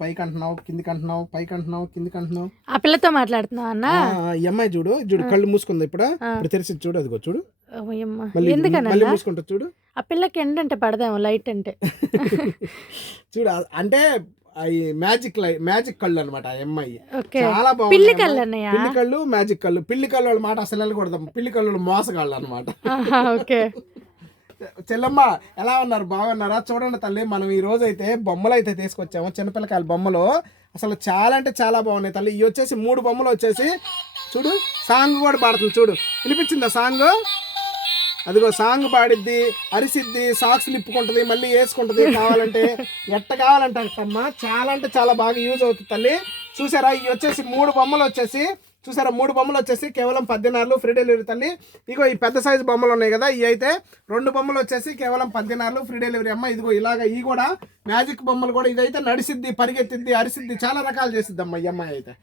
పైకి అంటున్నావు కిందికి అంటున్నావు పైకి అంటున్నావు కిందికి అంటున్నావు. ఆ పిల్లతో మాట్లాడుతున్నావు అన్న. ఈ అమ్మాయి చూడు చూడు కళ్ళు మూసుకుంది ఇప్పుడు తెరిచి చూడు అదిగో చూడు మళ్ళీ మూసుకుంటా చూడు. ఆ పిల్లకి ఏంటంటే పడదేమో లైట్ అంటే చూడు అంటే అవి మ్యాజిక్ కళ్ళు అనమాట. ఆ అమ్మాయి చాలా బాగుంది. పిల్లి కళ్ళు అన్నయ్య. పిల్లి కళ్ళు మ్యాజిక్ కళ్ళు. పిల్లి కళ్ళు వాళ్ళ మాట అసలు వెళ్ళకూడదు. పిల్లి కళ్ళు మోసగాళ్ళు అనమాట. ఓకే చెల్లమ్మ ఎలా ఉన్నారు? బాగున్నారా? చూడండి తల్లి, మనం ఈ రోజు అయితే బొమ్మలు అయితే తీసుకొచ్చాము. చిన్నపిల్లకాయల బొమ్మలు అసలు చాలా అంటే చాలా బాగున్నాయి తల్లి. ఇవి వచ్చేసి 3 బొమ్మలు వచ్చేసి చూడు. సాంగ్ కూడా పాడుతుంది చూడు. వినిపించిందా సాంగ్? అదిగో సాంగ్ పాడిద్ది, అరిసిద్ది, సాక్స్ నిప్పుకుంటుంది, మళ్ళీ వేసుకుంటుంది కావాలంటే. ఎట్ట కావాలంటే అట్టమ్మా చాలా అంటే చాలా బాగా యూజ్ అవుతుంది తల్లి. చూసారా ఇవి వచ్చేసి 3 బొమ్మలు వచ్చేసి చూసారా 3 బొమ్మలు వచ్చేసి కేవలం 14 ఫ్రీ డెలివరీ తల్లి. ఇగో ఈ పెద్ద సైజు బొమ్మలు ఉన్నాయి కదా, ఇవి అయితే 2 బొమ్మలు వచ్చేసి కేవలం 14 ఫ్రీ డెలివరీ అమ్మ. ఇదిగో ఇలాగ ఈ కూడా మ్యాజిక్ బొమ్మలు కూడా. ఇదైతే నడిసిద్ది, పరిగెత్తిద్ది, అరిసిద్ది, చాలా రకాలు చేసిద్ది అమ్మ ఈ అమ్మాయి అయితే.